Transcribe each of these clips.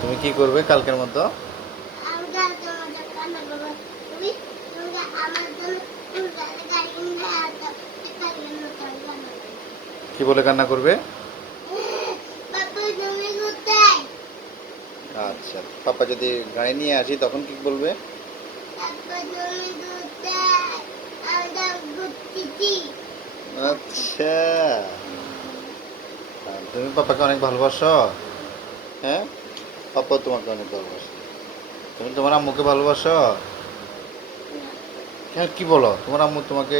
তুমি কি করবে কালকের মতো? আমি কালকের মতো কান্না করবো। তুমি তুমি আমার জন্য তুমি গাড়ি কিনে দাও। কালকের মতো আমি কান্না করবো। কি বলে কান্না করবে? পাপা তুমি কোথায়? আচ্ছা, পাপা যদি গাড়ি নিয়ে আসি তখন কি বলবে? পাপা তুমি কোথায়? আমি তো ঘুরতেছি। আচ্ছা, তুমি পাপাকে অনেক ভালোবাসো? হ্যাঁ, পাপা তোমাকে অনেক ভালোবাসে। তুমি তোমার আম্মুকে ভালোবাসো? হ্যাঁ, কি বলো, তোমার আম্মু তোমাকে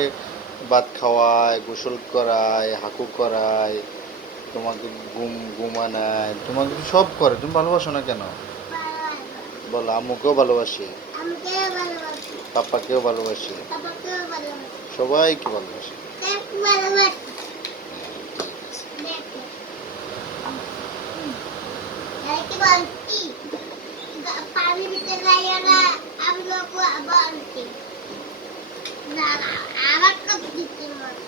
ভাত খাওয়ায়, গোসল করায়, হাগু করায়, তোমাকে ঘুমানায়, তোমাকে তো সব করে, তুমি ভালোবাসো না কেন? বলো, আম্মুকেও ভালোবাসি, আমাকেও ভালোবাসি। পাপাকেও ভালোবাসি, পাপাকেও ভালোবাসি। সবাইকে ভালোবাসি। দেখ ভালোবাসি। হ্যাঁ, ঠিক আছে। দেখো। কি বলছি? পানির ভিতরে যাইয়া না আমি বলছি না আমার কাছে দিতে মনে